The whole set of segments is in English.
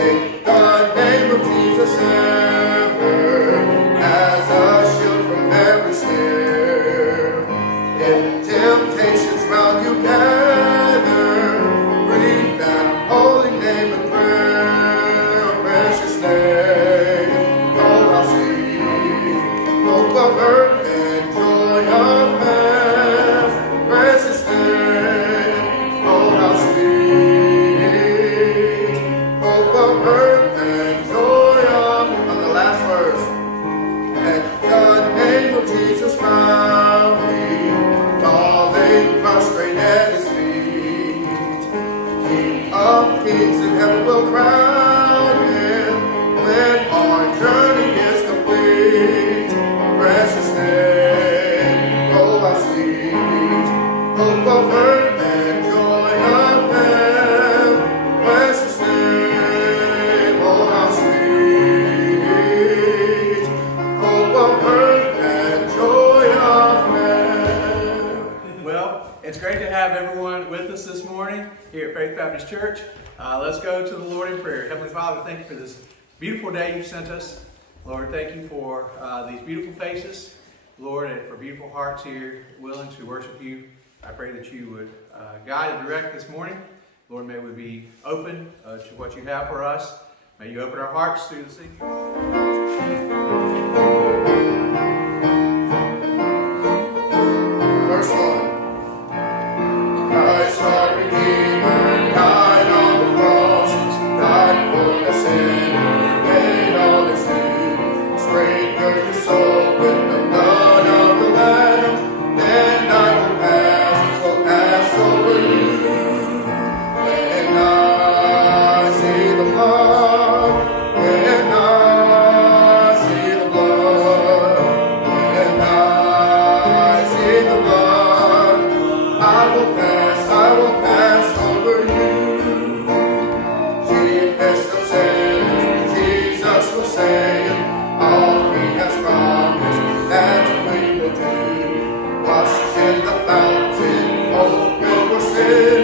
Take the name of Jesus ever as a shield from every snare. If temptations round you gather, breathe that holy name and prayer. Precious name, oh how sweet, hope of earth and joy of heaven. Precious name, oh how sweet, hope of earth and joy of. On the last verse. At the name of Jesus proudly, falling prostrate at his feet. King of kings in heaven will crown him when our journey is complete. Precious name, oh how sweet, hope of earth and joy of heaven. Precious name, oh how sweet, hope of earth and joy of heaven. Well, it's great to have everyone with us this morning here at Faith Baptist Church. Let's go to the Lord in prayer. Heavenly Father, thank you for this beautiful day you've sent us. Lord, thank you for these beautiful faces, Lord, and for beautiful hearts here willing to worship you. I pray that you would guide and direct this morning. Lord, may we be open to what you have for us. May you open our hearts through the singing. Verse 1. Christ our Redeemer died on the cross, died for the sinner, paid all his due, sprinkled his soul with the blood of the Lamb, and I will pass over you. When I see the blood, when I see the blood, when I see the blood, I will pass over you. Chiefest of sinners, Jesus will save. All he has promised, that we will do. Washed in the fountain, open for sin,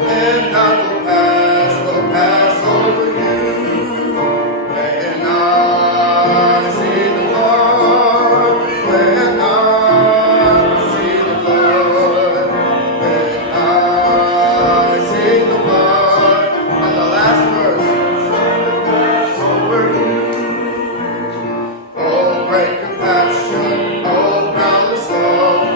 and I will pass over you. When I see the blood, when I see the blood, when I see the blood. On the last verse, over you. Oh, great compassion, oh, boundless love,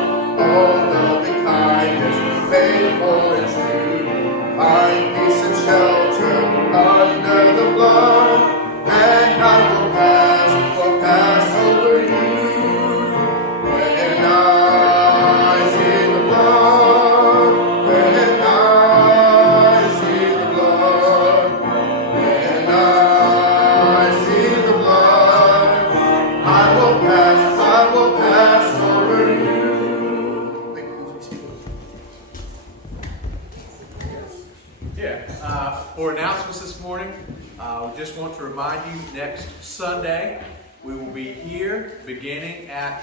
oh, loving kindness, faithful and true. Find peace and shelter under the blood, and I will pass over you. When I see the blood, when I see the blood, when I see the blood, I will pass over you. Thank you, Holy Spirit. For announcements this morning, we just want to remind you next Sunday we will be here beginning at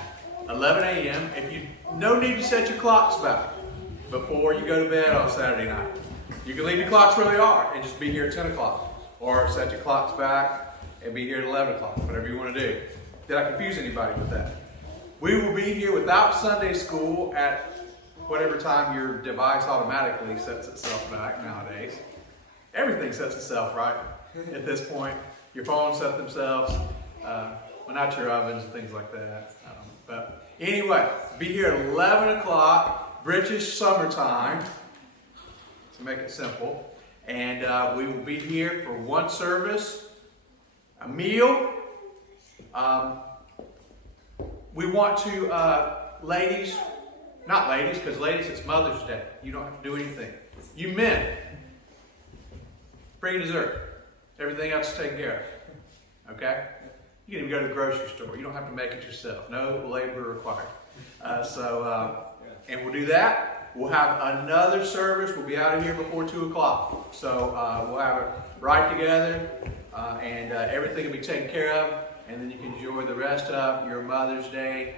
11 a.m. If you no need to set your clocks back before you go to bed on Saturday night. You can leave your clocks where they are and just be here at 10 o'clock, or set your clocks back and be here at 11 o'clock, whatever you want to do. Did I confuse anybody with that? We will be here without Sunday school at whatever time your device automatically sets itself back nowadays. Everything sets itself right at this point. Your phones set themselves, well, not your ovens and things like that. But anyway, be here at 11 o'clock, British summertime, to make it simple. And we will be here for one service, a meal. We want to, ladies, not ladies, because ladies, it's Mother's Day. You don't have to do anything. You men, bring a dessert. Everything else is taken care of. Okay? You can even go to the grocery store. You don't have to make it yourself. No labor required. And we'll do that. We'll have another service. We'll be out of here before 2 o'clock. So we'll have it right together, and everything will be taken care of. And then you can enjoy the rest of your Mother's Day.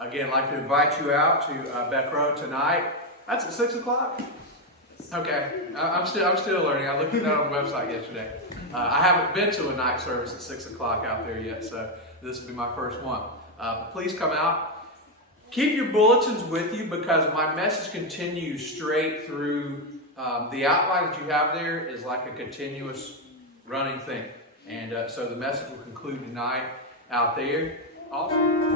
Again, I'd like to invite you out to Beck Road tonight. That's at 6 o'clock. Okay, I'm still learning. I looked at that on the website yesterday. I haven't been to a night service at 6 o'clock out there yet, so this will be my first one. Please come out. Keep your bulletins with you because my message continues straight through. The outline that you have there is like a continuous running thing. And so the message will conclude tonight out there. Awesome.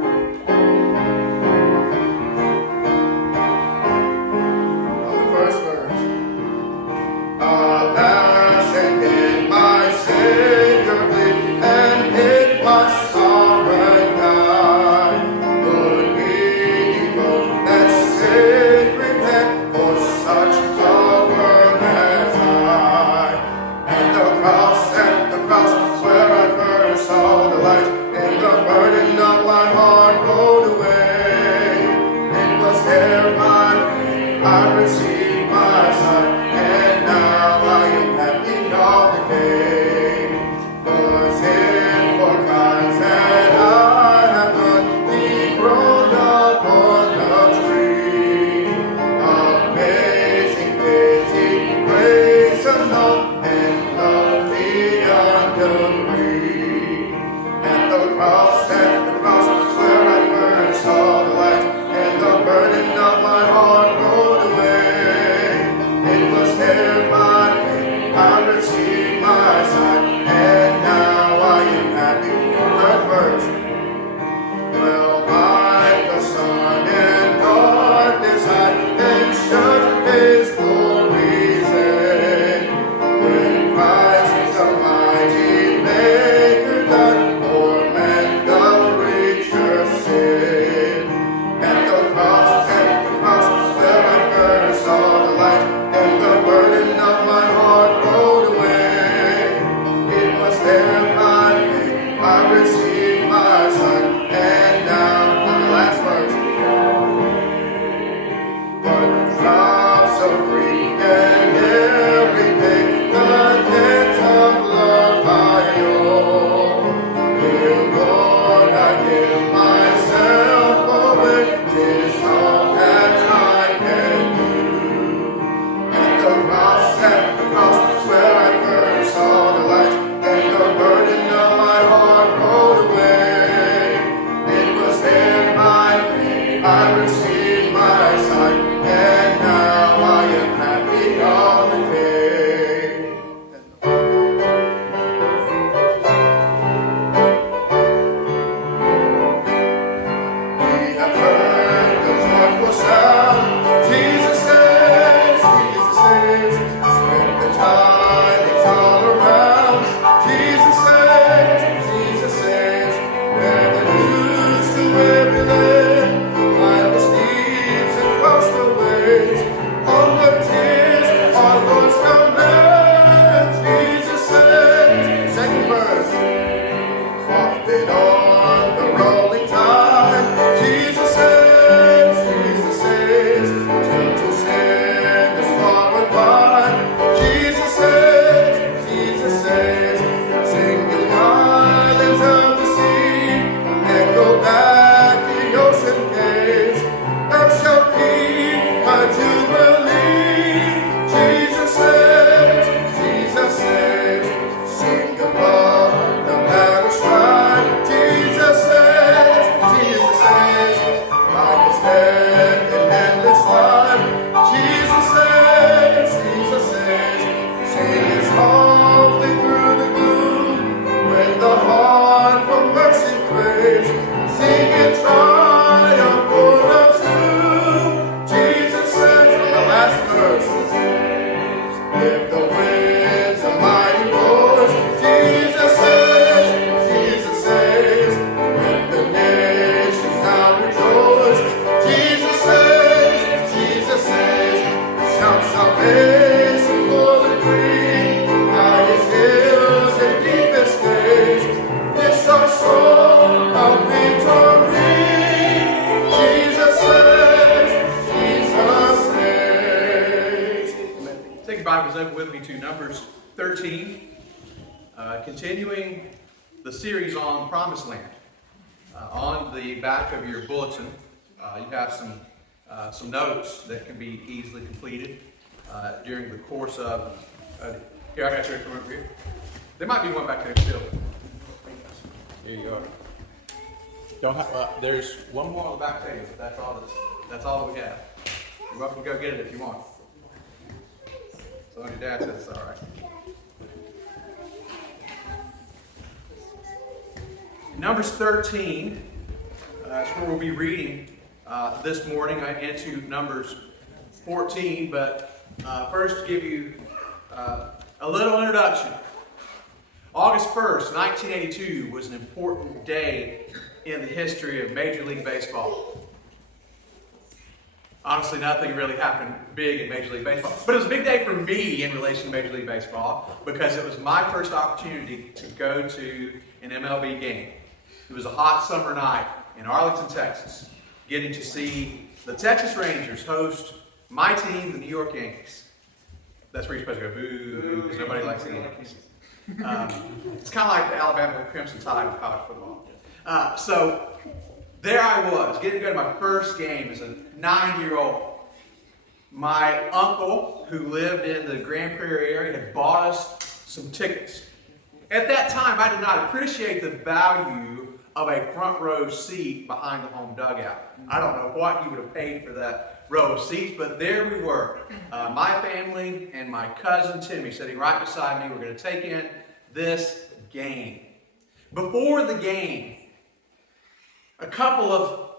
First verse. Alas, and in my Savior bleed, and in my sovereign God, would be devote that sacred head for such a worm as I. And the cross, where I first saw the light, and the burden of my heart rolled away. It was there by faith I received my sight, and now I am happy all the day. Was it for crimes that I have done, be grown up on the tree? Amazing pity, grace unknown, and love beyond degree. At the cross, where I first saw the light, and the burden of my heart rolled away. It was there by faith I received my sight, and now I am happy. Third verse. Well, like the sun and darkness hide, and shut His glories in. When Christ the mighty Maker died, for man doth creature sin. At the cross, where I first saw the light, and the burden of my heart rolled away. It was there by faith I received my sight, and now on the last verse. But drops of grief and every day, the debts of love I owe. Dear Lord, I give myself away, 'tis all that I can do. At the cross, where I first saw the light, and the burden of my heart rolled away. It was there by faith I received my sight, and now I am happy all the day. We have heard the joyful sound. Jesus saves, Jesus saves. Spread the tidings all around. Jesus saves, Jesus saves. Bear the news to every land. Climb the steeps and cross the ways. Onward 'tis our Lord's command. Jesus saves. Second verse. Wafted on the rolling tide, Jesus saves, Jesus saves. Gentle sinners far and wide, Jesus saves, Jesus saves. Single islands of the sea, echo back the ocean caves. Earth shall be a jubilee. Jesus saves, Jesus saves. Sing above the battle strife. Jesus saves, Jesus saves. By His death and endless life, Jesus saves, Jesus saves. Sing His softly through the gloom, when the heart for mercy craves. Sing in triumph for love's doom. Jesus saves. The last verse. If the winds are mighty force, Jesus saves, Jesus saves. When the nations now rejoice, Jesus saves, Jesus saves. Shout salvation full and free, highest hills and deepest caves. This our song of victory. Jesus saves, Jesus saves. Take your Bibles over with me to Numbers 13, continuing the series on Promised Land. On the back of your bulletin, you have some notes that can be easily completed. during the course of. Here, I got yours from over here. There might be one back there still. Here you go. Don't have, there's one more on the back table, but that's all that we have. You're welcome to go get it if you want. So your dad says it's all right. Numbers 13, that's where we'll be reading this morning into Numbers 14, but first to give you a little introduction. August 1st, 1982 was an important day in the history of Major League Baseball. Honestly, nothing really happened big in Major League Baseball. But it was a big day for me in relation to Major League Baseball because it was my first opportunity to go to an MLB game. It was a hot summer night in Arlington, Texas, getting to see the Texas Rangers host my team, the New York Yankees. That's where you're supposed to go, boo, because nobody likes the Yankees. It's kind of like the Alabama Crimson Tide of college football. So there I was, getting to go to my first game as a 9-year-old. My uncle, who lived in the Grand Prairie area, had bought us some tickets. At that time, I did not appreciate the value of a front row seat behind the home dugout. I don't know what you would have paid for that row of seats, but there we were. My family and my cousin Timmy sitting right beside me. We're going to take in this game. Before the game, a couple of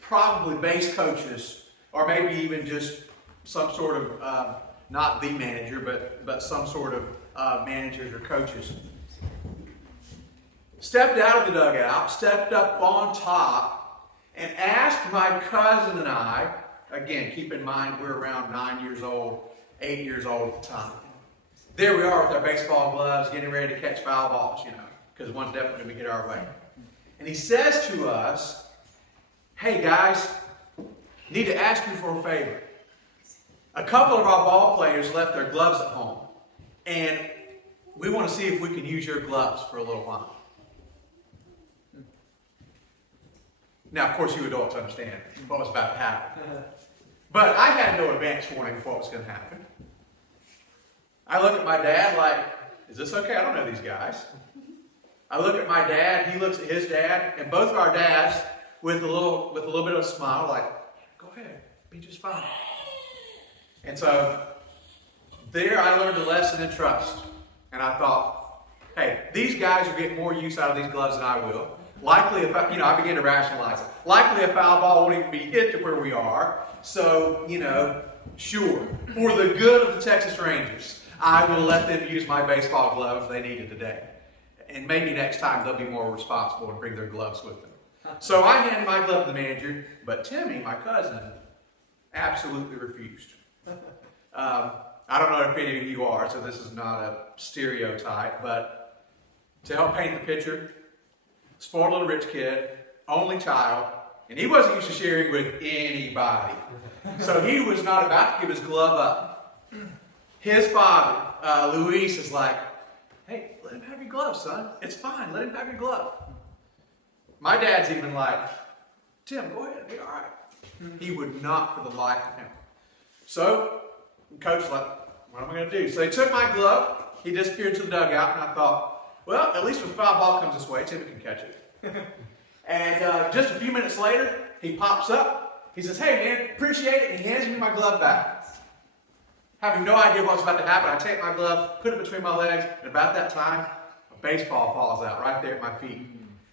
probably base coaches, or maybe even just some sort of, not the manager, but some sort of managers or coaches, stepped out of the dugout, stepped up on top, and asked my cousin and I, again, keep in mind we're around 9 years old, 8 years old at the time. There we are with our baseball gloves, getting ready to catch foul balls, because one's definitely going to be hit our way. And he says to us, hey guys, need to ask you for a favor. A couple of our ball players left their gloves at home, and we want to see if we can use your gloves for a little while. Now, of course, you adults understand what was about to happen. But I had no advance warning of what was going to happen. I look at my dad like, is this okay? I don't know these guys. I look at my dad, he looks at his dad, and both of our dads, with a little bit of a smile, like, go ahead, be just fine. And so, there I learned a lesson in trust. And I thought, hey, these guys will get more use out of these gloves than I will. Likely, if I began to rationalize it. Likely a foul ball won't even be hit to where we are. So, sure, for the good of the Texas Rangers, I will let them use my baseball gloves if they need it today. And maybe next time they'll be more responsible and bring their gloves with them. So I handed my glove to the manager, but Timmy, my cousin, absolutely refused. I don't know if any of you are, so this is not a stereotype, but to help paint the picture, spoiled little rich kid, only child, and he wasn't used to sharing with anybody. So he was not about to give his glove up. His father, Luis, is like, hey, let him have your glove, son. It's fine. Let him have your glove. My dad's even like, Tim, go ahead. Be all right. He would not for the life of him. So, coach like, what am I going to do? So they took my glove. He disappeared to the dugout, and I thought, well, at least when the foul ball comes this way, Timmy can catch it. And just a few minutes later, he pops up. He says, hey, man, appreciate it. And he hands me my glove back. Having no idea what's about to happen, I take my glove, put it between my legs, and about that time, a baseball falls out right there at my feet.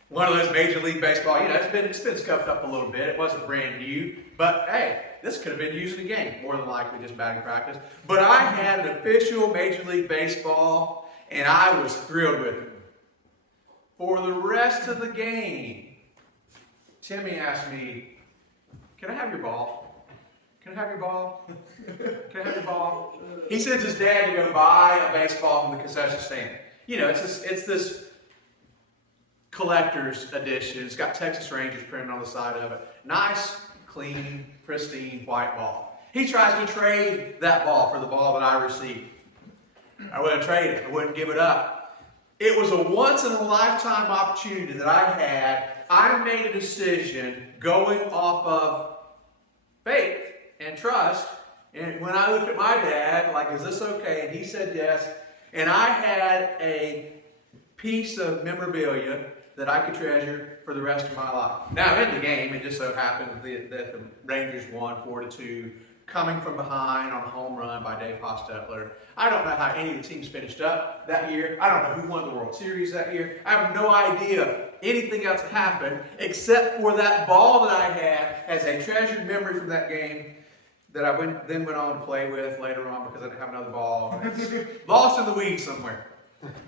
One of those Major League Baseball, it's been scuffed up a little bit. It wasn't brand new, but hey, this could have been used in a game, more than likely just batting practice. But I had an official Major League Baseball, and I was thrilled with it. For the rest of the game, Timmy asked me, can I have your ball? Can I have your ball? Can I have your ball? He sends his dad to go buy a baseball from the concession stand. It's this collector's edition. It's got Texas Rangers printed on the side of it. Nice, clean, pristine white ball. He tries to trade that ball for the ball that I received. I wouldn't trade it. I wouldn't give it up. It was a once-in-a-lifetime opportunity that I had. I made a decision going off of faith and trust And when I looked at my dad, like, is this okay? And he said yes. And I had a piece of memorabilia that I could treasure for the rest of my life. Now, in the game, it just so happened that the Rangers won 4-2, coming from behind on a home run by Dave Hostetler. I don't know how any of the teams finished up that year. I don't know who won the World Series that year. I have no idea anything else that happened except for that ball that I had as a treasured memory from that game that I then went on to play with later on because I didn't have another ball. Lost in the weeds somewhere.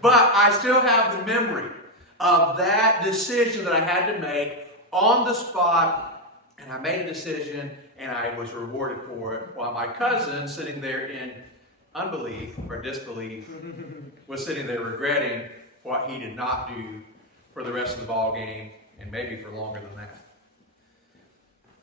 But I still have the memory of that decision that I had to make on the spot, and I made a decision and I was rewarded for it, while my cousin, sitting there in unbelief or disbelief, was sitting there regretting what he did not do for the rest of the ball game, and maybe for longer than that.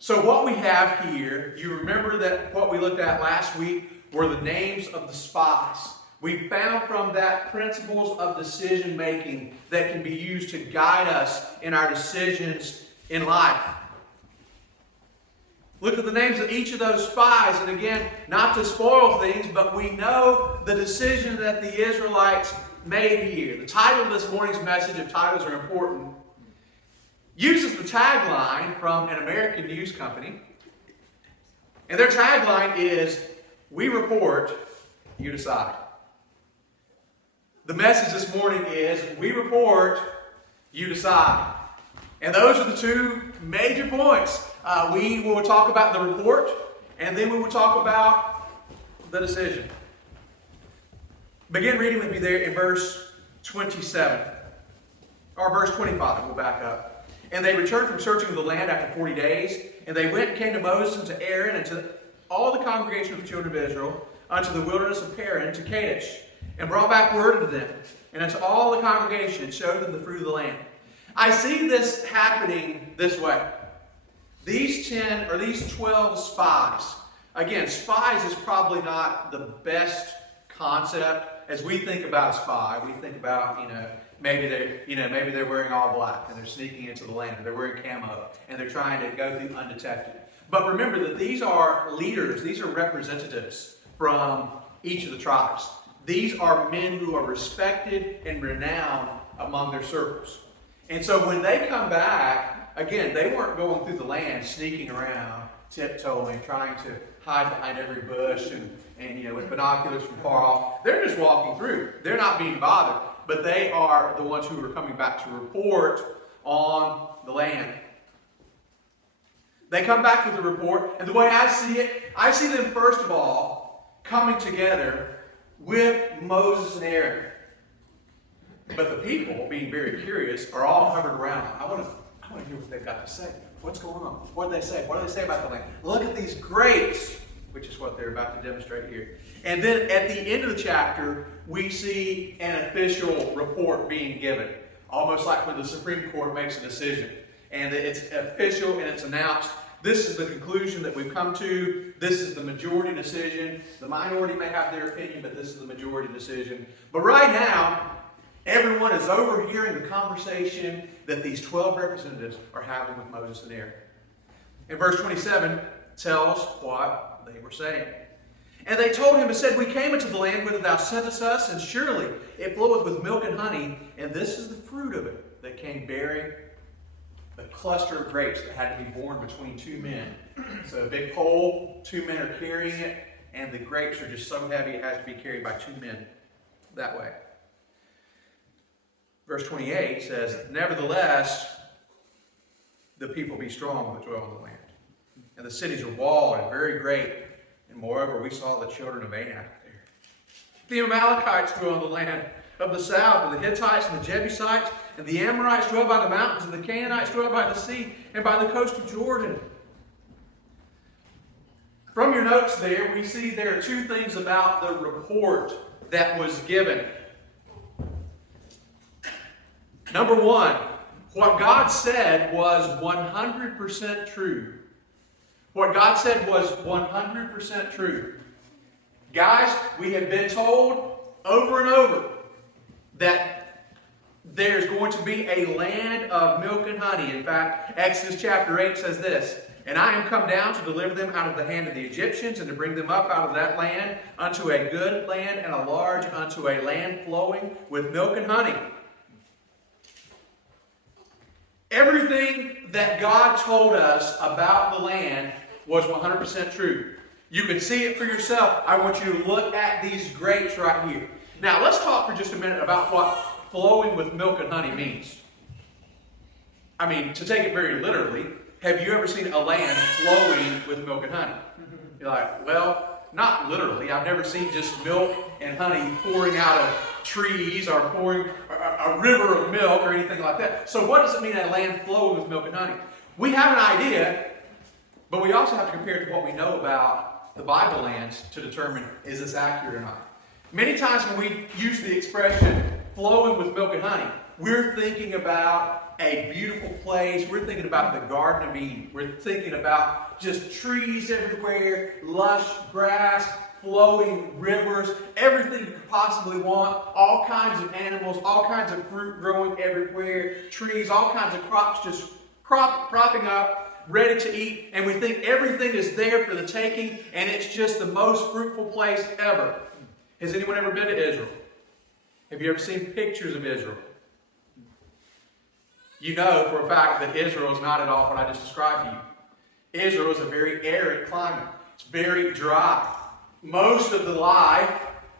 So what we have here, you remember that what we looked at last week were the names of the spies. We found from that principles of decision making that can be used to guide us in our decisions in life. Look at the names of each of those spies, and again, not to spoil things, but we know the decision that the Israelites made here. The title of this morning's message, if titles are important, uses the tagline from an American news company. And their tagline is, "We report, you decide." The message this morning is, "We report, you decide." And those are the two major points. We will talk about the report, and then we will talk about the decision. Begin reading with me there in verse 27. Or verse 25, we'll back up. "And they returned from searching of the land after 40 days, and they went and came to Moses and to Aaron and to all the congregation of the children of Israel, unto the wilderness of Paran, to Kadesh, and brought back word unto them, and unto all the congregation, and showed them the fruit of the land." I see this happening this way. These 10 or these 12 spies. Again, spies is probably not the best concept. As we think about a spy, we think about, maybe they're wearing all black and they're sneaking into the land, or they're wearing camo and they're trying to go through undetected. But remember that these are leaders, these are representatives from each of the tribes. These are men who are respected and renowned among their circles. And so when they come back, again, they weren't going through the land sneaking around, tiptoeing, trying to hide behind every bush and with binoculars from far off. They're just walking through. They're not being bothered, but they are the ones who are coming back to report on the land. They come back with the report, and the way I see it, I see them first of all coming together with Moses and Aaron. But the people, being very curious, are all hovered around. I want to hear what they've got to say. What's going on? What do they say? What do they say about the land? Look at these grapes, which is what they're about to demonstrate here. And then at the end of the chapter, we see an official report being given. Almost like when the Supreme Court makes a decision. And it's official and it's announced. This is the conclusion that we've come to. This is the majority decision. The minority may have their opinion, but this is the majority decision. But right now, everyone is overhearing the conversation that these 12 representatives are having with Moses and Aaron. And verse 27 tells what they were saying. "And they told him and said, We came into the land whither thou sentest us, and surely it floweth with milk and honey, and this is the fruit of it that came bearing the cluster of grapes that had to be borne between two men." So a big pole, two men are carrying it, and the grapes are just so heavy it has to be carried by two men that way. Verse 28 says, "Nevertheless, the people be strong that dwell in the land. And the cities are walled and very great. And moreover, we saw the children of Anak there. The Amalekites dwell in the land of the south, and the Hittites and the Jebusites, and the Amorites dwell by the mountains, and the Canaanites dwell by the sea, and by the coast of Jordan." From your notes there, we see there are two things about the report that was given. Number one, what God said was 100% true. What God said was 100% true. Guys, we have been told over and over that there's going to be a land of milk and honey. In fact, Exodus chapter 8 says this, And I am come down to deliver them out of the hand of the Egyptians, and to bring them up out of that land unto a good land, and a large, unto a land flowing with milk and honey. Everything that God told us about the land was 100% true. You can see it for yourself. I want you to look at these grapes right here. Now, let's talk for just a minute about what flowing with milk and honey means. I mean, to take it very literally, have you ever seen a land flowing with milk and honey? You're like, well, not literally. I've never seen just milk and honey pouring out of trees or pouring a river of milk or anything like that. So what does it mean, a land flowing with milk and honey? We have an idea, but we also have to compare it to what we know about the Bible lands to determine, is this accurate or not? Many times when we use the expression flowing with milk and honey, we're thinking about a beautiful place. We're thinking about the Garden of Eden. We're thinking about just trees everywhere, lush grass, flowing rivers, everything you could possibly want, all kinds of animals, all kinds of fruit growing everywhere, trees, all kinds of crops just cropping up, ready to eat, and we think everything is there for the taking, and it's just the most fruitful place ever. Has anyone ever been to Israel? Have you ever seen pictures of Israel? You know for a fact that Israel is not at all what I just described to you. Israel is a very arid climate. It's very dry. Most of the life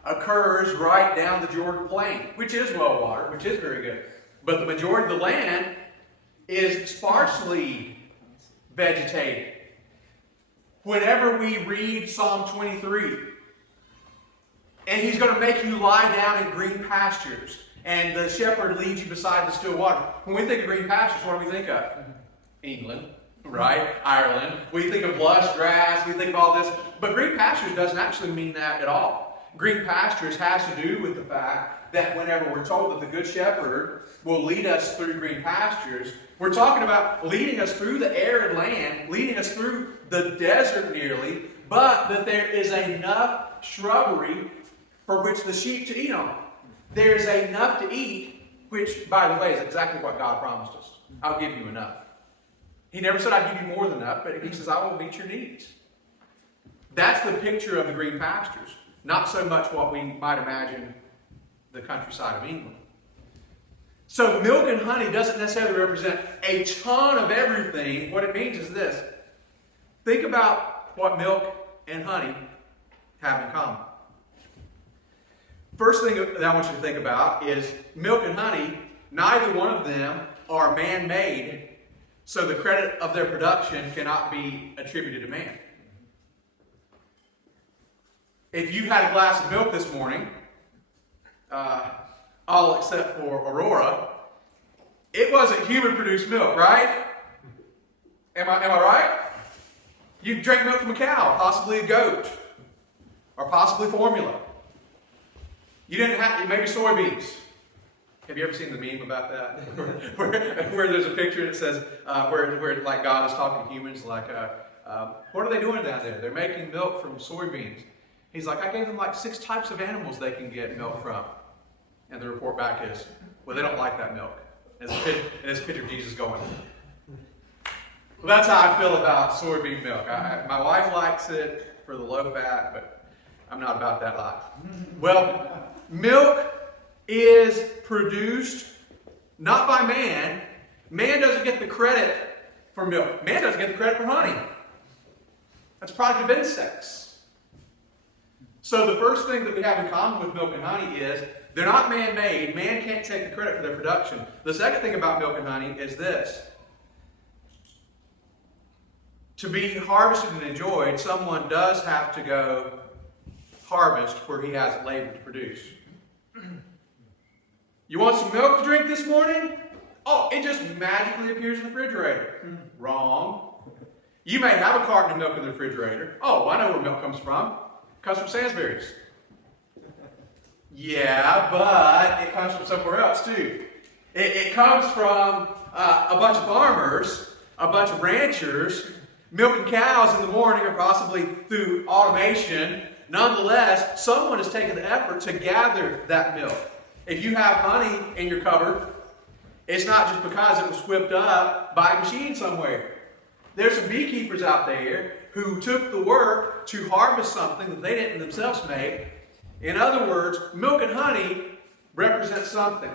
occurs right down the Jordan Plain, which is well watered, which is very good. But the majority of the land is sparsely vegetated. Whenever we read Psalm 23, and he's going to make you lie down in green pastures, and the shepherd leads you beside the still water. When we think of green pastures, what do we think of? England, right? Ireland. We think of lush grass. We think of all this. But green pastures doesn't actually mean that at all. Green pastures has to do with the fact that whenever we're told that the good shepherd will lead us through green pastures, we're talking about leading us through the arid land, leading us through the desert nearly, but that there is enough shrubbery for which the sheep to eat on. There's enough to eat, which, by the way, is exactly what God promised us. I'll give you enough. He never said I'd give you more than enough, but he says I will meet your needs. That's the picture of the green pastures. Not so much what we might imagine the countryside of England. So milk and honey doesn't necessarily represent a ton of everything. What it means is this. Think about what milk and honey have in common. First thing that I want you to think about is milk and honey, neither one of them are man-made, so the credit of their production cannot be attributed to man. If you had a glass of milk this morning, all except for Aurora, it wasn't human-produced milk, right? Am I right? You drank milk from a cow, possibly a goat, or possibly formula. You didn't have, maybe soybeans. Have you ever seen the meme about that? where there's a picture that says, where like God is talking to humans, like, what are they doing down there? They're making milk from soybeans. He's like, I gave them like 6 types of animals they can get milk from. And the report back is, well, they don't like that milk. And there's a picture of Jesus going. Well, that's how I feel about soybean milk. My wife likes it for the low fat, but I'm not about that life. Well, milk is produced not by man. Man doesn't get the credit for milk. Man doesn't get the credit for honey. That's a product of insects. So the first thing that we have in common with milk and honey is they're not man-made. Man can't take the credit for their production. The second thing about milk and honey is this. To be harvested and enjoyed, someone does have to go harvest where he has labor to produce. You want some milk to drink this morning? Oh, it just magically appears in the refrigerator. Wrong. You may have a carton of milk in the refrigerator. Oh, I know where milk comes from. It comes from Sainsbury's. Yeah, but it comes from somewhere else too. It comes from a bunch of farmers, a bunch of ranchers, milking cows in the morning or possibly through automation. Nonetheless, someone has taken the effort to gather that milk. If you have honey in your cupboard, it's not just because it was whipped up by a machine somewhere. There's some beekeepers out there who took the work to harvest something that they didn't themselves make. In other words, milk and honey represent something.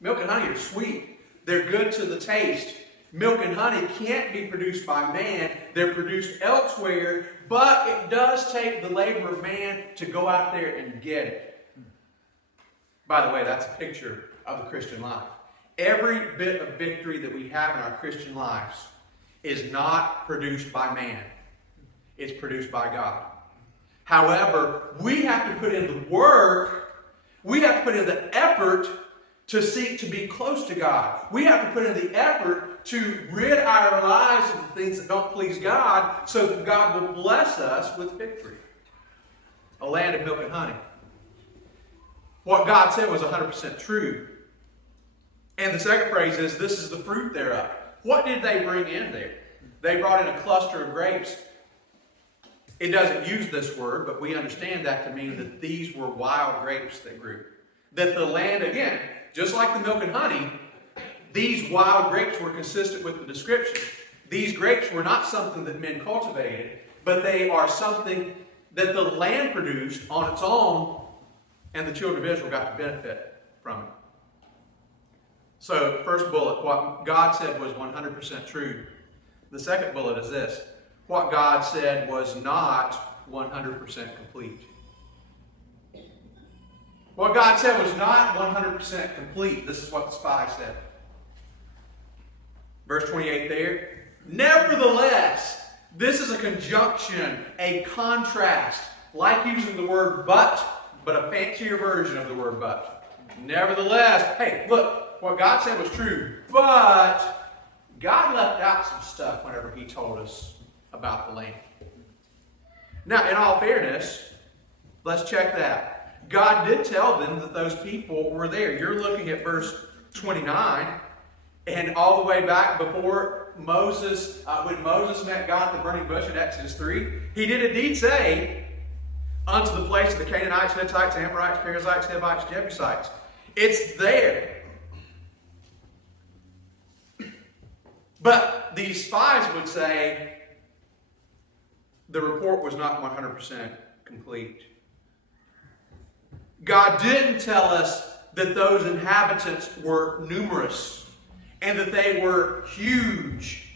Milk and honey are sweet. They're good to the taste. Milk and honey can't be produced by man. They're produced elsewhere, but it does take the labor of man to go out there and get it. By the way, that's a picture of the Christian life. Every bit of victory that we have in our Christian lives is not produced by man. It's produced by God. However, we have to put in the work, we have to put in the effort to seek to be close to God. We have to put in the effort to rid our lives of the things that don't please God so that God will bless us with victory. A land of milk and honey. What God said was 100% true. And the second phrase is, this is the fruit thereof. What did they bring in there? They brought in a cluster of grapes. It doesn't use this word, but we understand that to mean that these were wild grapes that grew. That the land, again, just like the milk and honey, these wild grapes were consistent with the description. These grapes were not something that men cultivated, but they are something that the land produced on its own, and the children of Israel got to benefit from it. So, first bullet, what God said was 100% true. The second bullet is this: what God said was not 100% complete. What God said was not 100% complete. This is what the spy said. Verse 28 there. Nevertheless, this is a conjunction, a contrast, like using the word but a fancier version of the word but. Nevertheless, hey, look, what God said was true, but God left out some stuff whenever He told us about the land. Now, in all fairness, let's check that. God did tell them that those people were there. You're looking at verse 29, and all the way back before Moses, when Moses met God at the burning bush in Exodus 3, He did indeed say, unto the place of the Canaanites, Hittites, Amorites, Perizzites, Hivites, Jebusites. It's there. But these spies would say the report was not 100% complete. God didn't tell us that those inhabitants were numerous and that they were huge.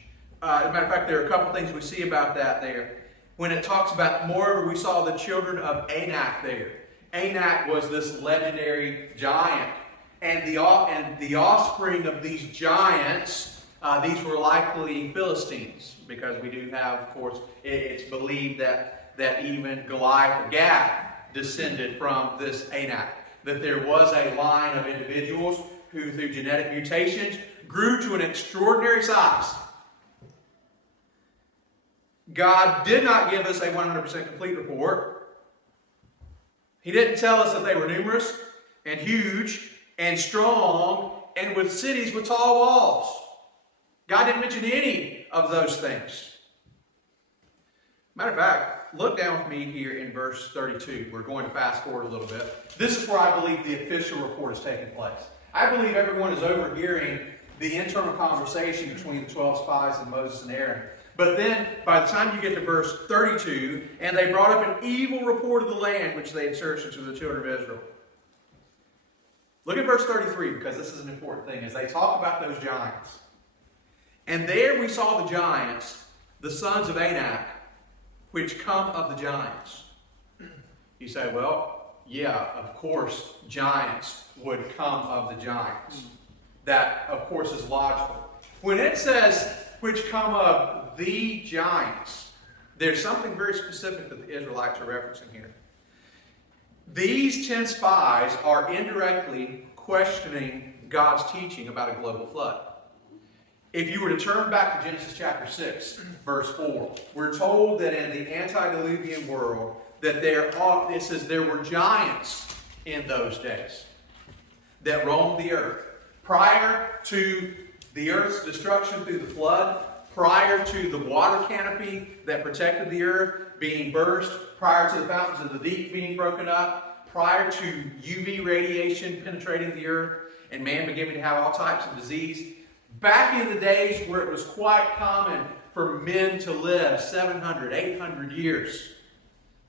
As a matter of fact, there are a couple things we see about that there. When it talks about, moreover, we saw the children of Anak there. Anak was this legendary giant. And the offspring of these giants, these were likely Philistines, because we do have, of course, it's believed that even Goliath of Gath descended from this Anak. That there was a line of individuals who, through genetic mutations, grew to an extraordinary size. God did not give us a 100% complete report. He didn't tell us that they were numerous and huge and strong and with cities with tall walls. God didn't mention any of those things. Matter of fact, look down with me here in verse 32. We're going to fast forward a little bit. This is where I believe the official report is taking place. I believe everyone is overhearing the internal conversation between the 12 spies and Moses and Aaron. But then, by the time you get to verse 32, and they brought up an evil report of the land which they had searched unto the children of Israel. Look at verse 33, because this is an important thing, as they talk about those giants. And there we saw the giants, the sons of Anak, which come of the giants. You say, well, yeah, of course, giants would come of the giants. That, of course, is logical. When it says, which come of the giants, there's something very specific that the Israelites are referencing here. These 10 spies are indirectly questioning God's teaching about a global flood. If you were to turn back to Genesis chapter 6, verse 4, we're told that in the antediluvian world, that it says there were giants in those days that roamed the earth. Prior to the earth's destruction through the flood, prior to the water canopy that protected the earth being burst, prior to the fountains of the deep being broken up, prior to UV radiation penetrating the earth, and man beginning to have all types of disease, back in the days where it was quite common for men to live 700, 800 years.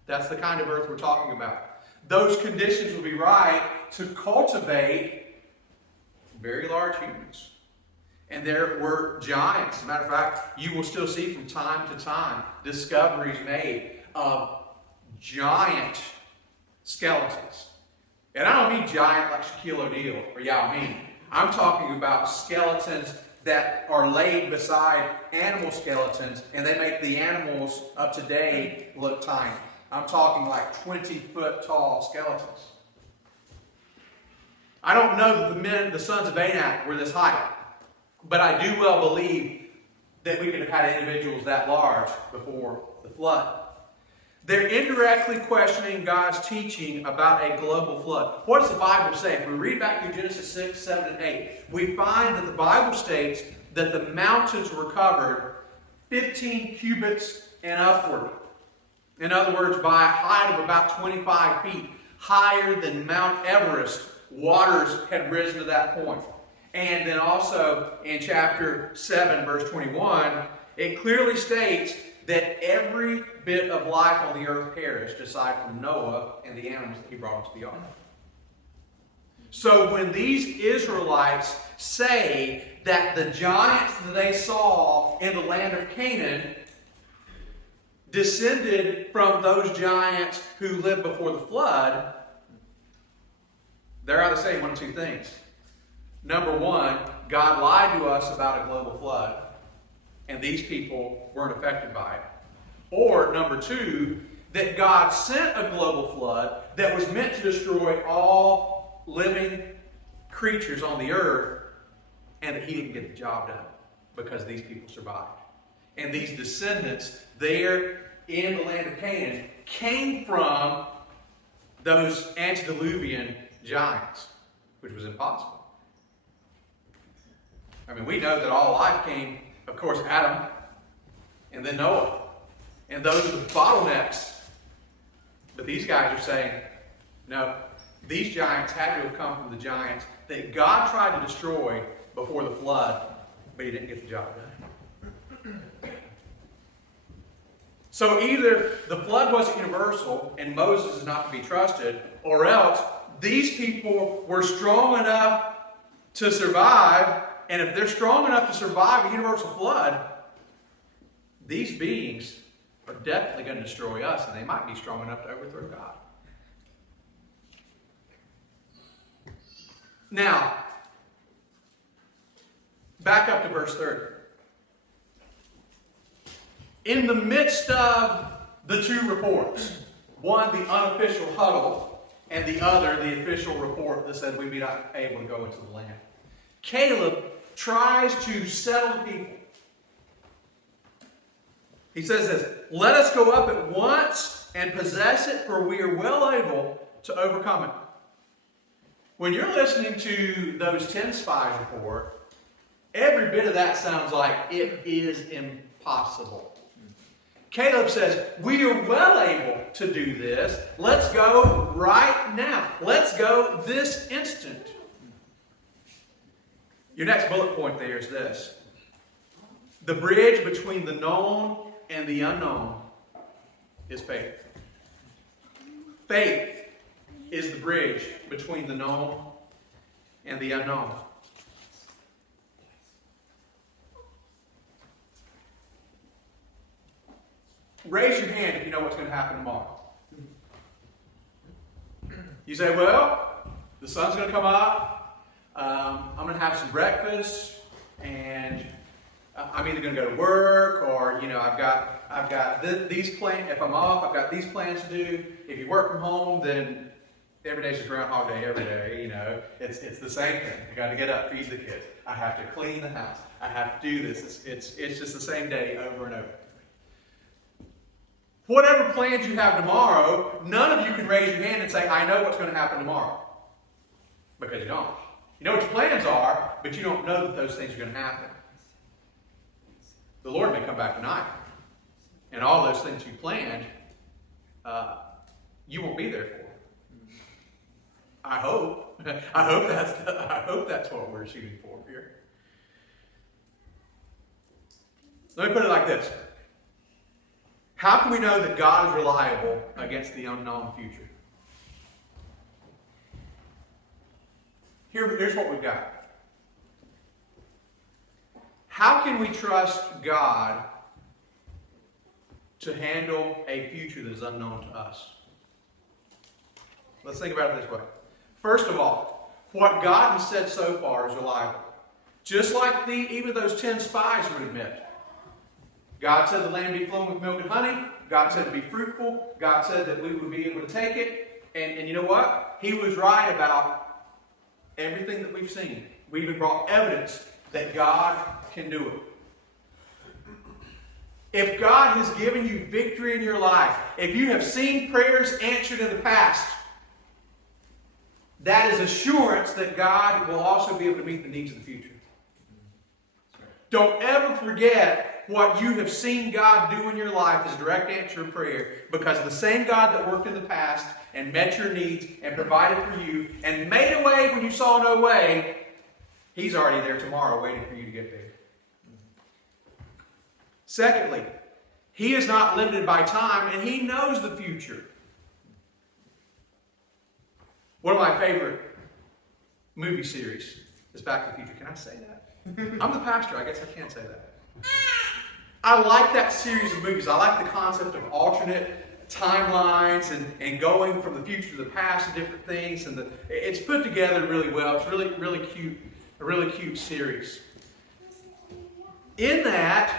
That's the kind of earth we're talking about. Those conditions will be right to cultivate very large humans. And there were giants. As a matter of fact, you will still see from time to time discoveries made of giant skeletons. And I don't mean giant like Shaquille O'Neal or Yao Ming. I'm talking about skeletons that are laid beside animal skeletons, and they make the animals of today look tiny. I'm talking like 20-foot tall skeletons. I don't know that the sons of Anak were this height, but I do well believe that we could have had individuals that large before the flood. They're indirectly questioning God's teaching about a global flood. What does the Bible say? If we read back through Genesis 6, 7, and 8, we find that the Bible states that the mountains were covered 15 cubits and upward. In other words, by a height of about 25 feet, higher than Mount Everest, waters had risen to that point. And then also in chapter 7, verse 21, it clearly states that every bit of life on the earth perished aside from Noah and the animals that he brought into the ark. So when these Israelites say that the giants that they saw in the land of Canaan descended from those giants who lived before the flood, they're either saying one of two things. Number one, God lied to us about a global flood, and these people weren't affected by it. Or number two, that God sent a global flood that was meant to destroy all living creatures on the earth, and that he didn't get the job done because these people survived. And these descendants there in the land of Canaan came from those antediluvian giants, which was impossible. I mean, we know that all life came, of course, Adam and then Noah. And those are the bottlenecks. But these guys are saying, no, these giants had to have come from the giants that God tried to destroy before the flood, but he didn't get the job done. So either the flood wasn't universal and Moses is not to be trusted, or else these people were strong enough to survive. And if they're strong enough to survive a universal flood, these beings are definitely going to destroy us, and they might be strong enough to overthrow God. Now, back up to verse 30. In the midst of the two reports, one the unofficial huddle, and the other the official report that said we'd be not able to go into the land, Caleb tries to settle the people. He says this, "Let us go up at once and possess it, for we are well able to overcome it." When you're listening to those 10 spies report, every bit of that sounds like it is impossible. Caleb says, we are well able to do this. Let's go right now. Let's go this instant. Your next bullet point there is this. The bridge between the known and the unknown is faith. Faith is the bridge between the known and the unknown. Raise your hand if you know what's going to happen tomorrow. You say, well, the sun's going to come up. I'm going to have some breakfast, and I'm either going to go to work, or I've got these plans. If I'm off, I've got these plans to do. If you work from home, then every day's just Groundhog Day. Every day, it's the same thing. I got to get up, feed the kids. I have to clean the house. I have to do this. It's just the same day over and over. Whatever plans you have tomorrow, none of you can raise your hand and say, I know what's going to happen tomorrow. Because you don't. You know what your plans are, but you don't know that those things are going to happen. The Lord may come back tonight, and all those things you planned, you won't be there for. I hope. I hope that's what we're shooting for here. Let me put it like this. How can we know that God is reliable against the unknown future? Here's what we've got. How can we trust God to handle a future that is unknown to us? Let's think about it this way. First of all, what God has said so far is reliable. Just like even those 10 spies would admit. God said the land be flowing with milk and honey. God said to be fruitful. God said that we would be able to take it. And you know what? He was right about everything that we've seen. We even brought evidence that God can do it. If God has given you victory in your life, if you have seen prayers answered in the past, that is assurance that God will also be able to meet the needs of the future. Don't ever forget what you have seen God do in your life as a direct answer to prayer, because the same God that worked in the past and met your needs and provided for you and made a way when you saw no way, He's already there tomorrow waiting for you to get there. Secondly, He is not limited by time, and He knows the future. One of my favorite movie series is Back to the Future. Can I say that? I'm the pastor. I guess I can't say that. I like that series of movies. I like the concept of alternate timelines and going from the future to the past and different things. And it's put together really well. It's really, really cute. A really cute series. In that,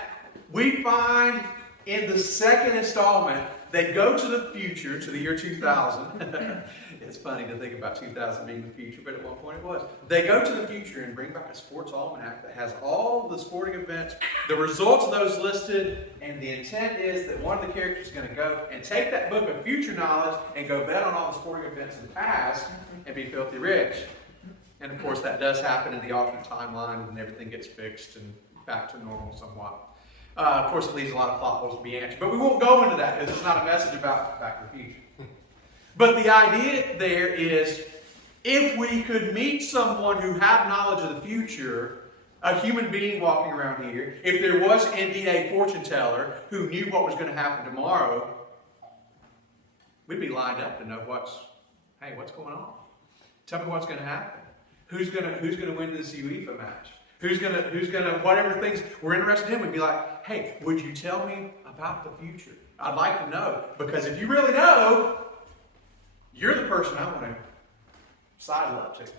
we find in the second installment, they go to the future, to the year 2000. It's funny to think about 2000 being the future, but at one point it was. They go to the future and bring back a sports almanac that has all the sporting events, the results of those listed, and the intent is that one of the characters is going to go and take that book of future knowledge and go bet on all the sporting events in the past and be filthy rich. And of course that does happen in the alternate timeline and everything gets fixed and back to normal somewhat. Of course, it leaves a lot of plot holes to be answered. But we won't go into that because it's not a message about Back to the Future. But the idea there is, if we could meet someone who had knowledge of the future, a human being walking around here, if there was indeed a fortune teller who knew what was going to happen tomorrow, we'd be lined up to know what's going on? Tell me what's going to happen. Who's going to win this UEFA match? Who's gonna, whatever things we're interested in, we'd be like, hey, would you tell me about the future? I'd like to know. Because if you really know, you're the person I want to sidle up to.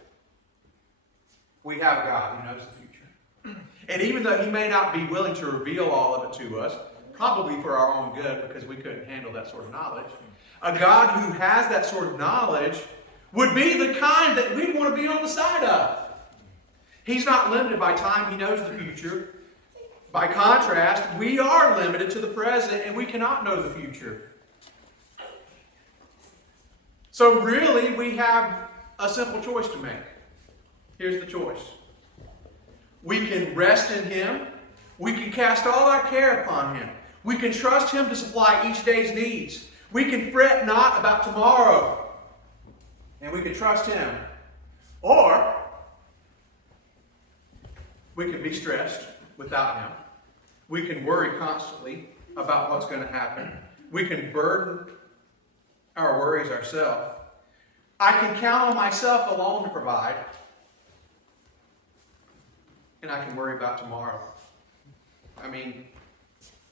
We have God who knows the future. And even though He may not be willing to reveal all of it to us, probably for our own good, because we couldn't handle that sort of knowledge, a God who has that sort of knowledge would be the kind that we'd want to be on the side of. He's not limited by time. He knows the future. By contrast, we are limited to the present and we cannot know the future. So really, we have a simple choice to make. Here's the choice. We can rest in Him. We can cast all our care upon Him. We can trust Him to supply each day's needs. We can fret not about tomorrow. And we can trust Him. Or we can be stressed without Him. We can worry constantly about what's going to happen. We can burden our worries ourselves. I can count on myself alone to provide. And I can worry about tomorrow. I mean,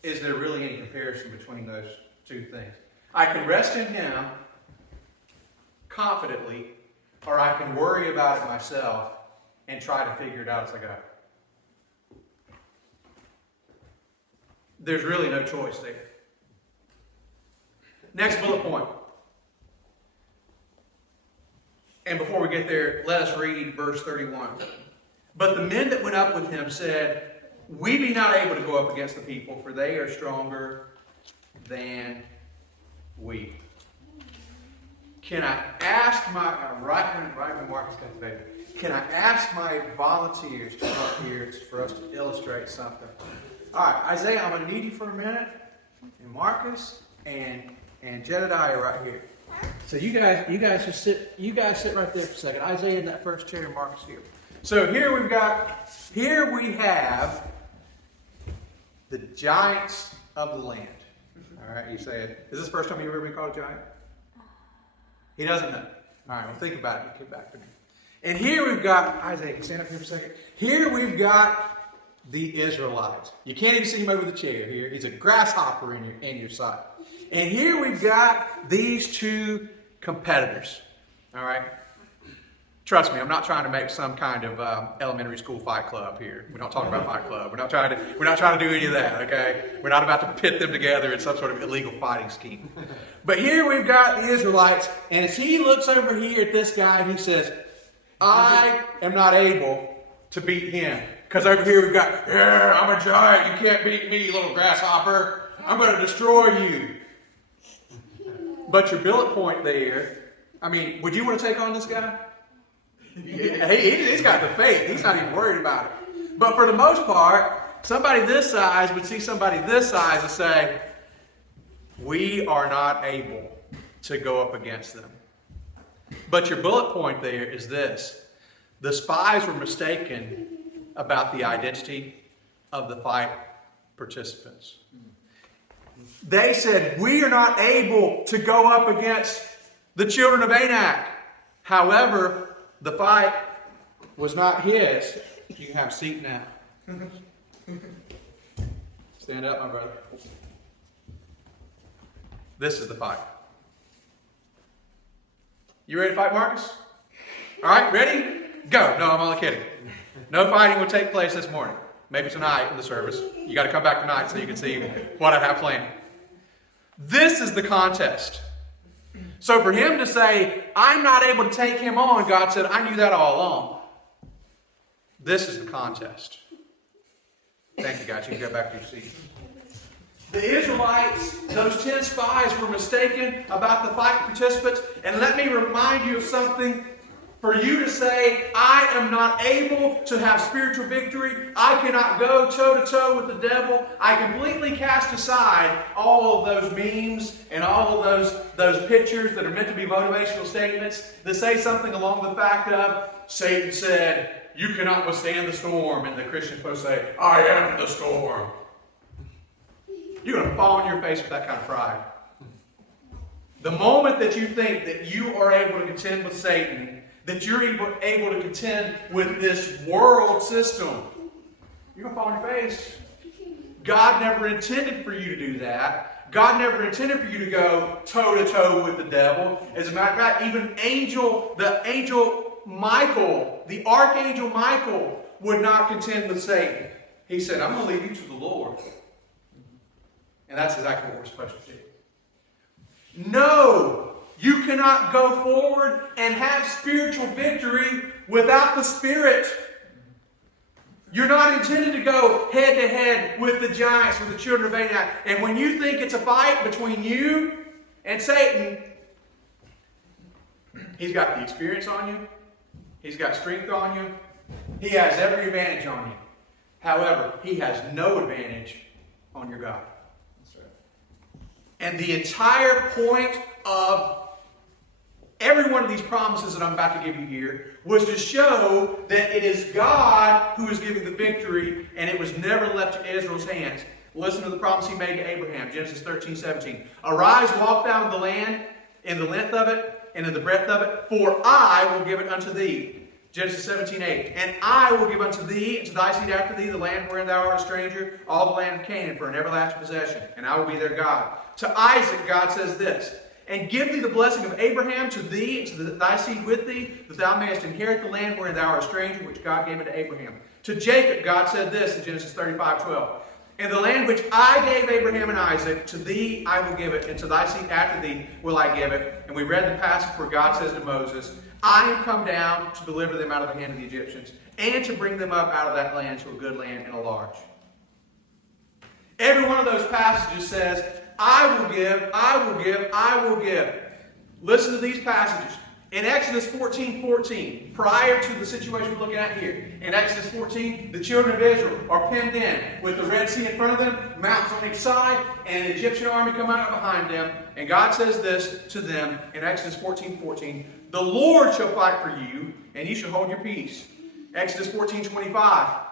is there really any comparison between those two things? I can rest in Him confidently, or I can worry about it myself and try to figure it out as I go. There's really no choice there. Next bullet point. And before we get there, let us read verse 31. But the men that went up with him said, we be not able to go up against the people, for they are stronger than we. Can I ask my Can I ask my volunteers to come up here for us to illustrate something? All right, Isaiah, I'm going to need you for a minute, and Marcus and Jedediah right here. So you guys just sit. You guys sit right there for a second. Isaiah in that first chair, and Marcus here. So here we have the giants of the land. All right, you say it. Is this the first time you've ever been called a giant? He doesn't know. All right, well, think about it. Get back to me. And here we've got, Isaiah, stand up here for a second. Here we've got the Israelites. You can't even see him over the chair here. He's a grasshopper in your sight. And here we've got these two competitors. All right? Trust me, I'm not trying to make some kind of elementary school fight club here. We're not talking about fight club. We're not trying to do any of that, okay? We're not about to pit them together in some sort of illegal fighting scheme. But here we've got the Israelites, and as he looks over here at this guy, he says, I am not able to beat him. Because over here we've got, yeah, I'm a giant. You can't beat me, little grasshopper. I'm going to destroy you. But your bullet point there, I mean, would you want to take on this guy? He's got the faith. He's not even worried about it. But for the most part, somebody this size would see somebody this size and say, we are not able to go up against them. But your bullet point there is this. The spies were mistaken about the identity of the fight participants. They said, we are not able to go up against the children of Anak. However, the fight was not his. You can have a seat now. Stand up, my brother. This is the fight. You ready to fight, Marcus? All right, ready? Go. No, I'm only kidding. No fighting will take place this morning. Maybe tonight in the service. You got to come back tonight so you can see what I have planned. This is the contest. So for him to say, I'm not able to take him on, God said, I knew that all along. This is the contest. Thank you, guys. You can go back to your seat. The Israelites, those 10 spies, were mistaken about the fight participants. And let me remind you of something. For you to say, I am not able to have spiritual victory, I cannot go toe-to-toe with the devil, I completely cast aside all of those memes and all of those pictures that are meant to be motivational statements that say something along the fact of, Satan said, you cannot withstand the storm, and the Christian's supposed to say, I am the storm. You're going to fall on your face with that kind of pride. The moment that you think that you are able to contend with Satan, that you're able to contend with this world system, you're going to fall on your face. God never intended for you to do that. God never intended for you to go toe-to-toe with the devil. As a matter of fact, even the angel Michael, the archangel Michael, would not contend with Satan. He said, I'm going to leave you to the Lord. And that's exactly what we're supposed to do. No! You cannot go forward and have spiritual victory without the Spirit. You're not intended to go head-to-head with the giants, with the children of Anak. And when you think it's a fight between you and Satan, he's got the experience on you. He's got strength on you. He has every advantage on you. However, he has no advantage on your God. That's right. And the entire point of every one of these promises that I'm about to give you here was to show that it is God who is giving the victory, and it was never left to Israel's hands. Listen to the promise he made to Abraham, Genesis 13:17. Arise, walk down the land, in the length of it, and in the breadth of it, for I will give it unto thee. Genesis 17:8. And I will give unto thee, and to thy seed after thee, the land wherein thou art a stranger, all the land of Canaan for an everlasting possession, and I will be their God. To Isaac, God says this, and give thee the blessing of Abraham to thee, and to thy seed with thee, that thou mayest inherit the land wherein thou art a stranger, which God gave unto Abraham. To Jacob, God said this in Genesis 35:12. And the land which I gave Abraham and Isaac, to thee I will give it, and to thy seed after thee will I give it. And we read the passage where God says to Moses, I am come down to deliver them out of the hand of the Egyptians, and to bring them up out of that land to a good land and a large. Every one of those passages says, I will give, I will give, I will give. Listen to these passages. In Exodus 14:14, prior to the situation we're looking at here, in Exodus 14, the children of Israel are penned in with the Red Sea in front of them, mountains on each side, and an Egyptian army come out behind them. And God says this to them in Exodus 14:14, the Lord shall fight for you, and you shall hold your peace. Exodus 14:25,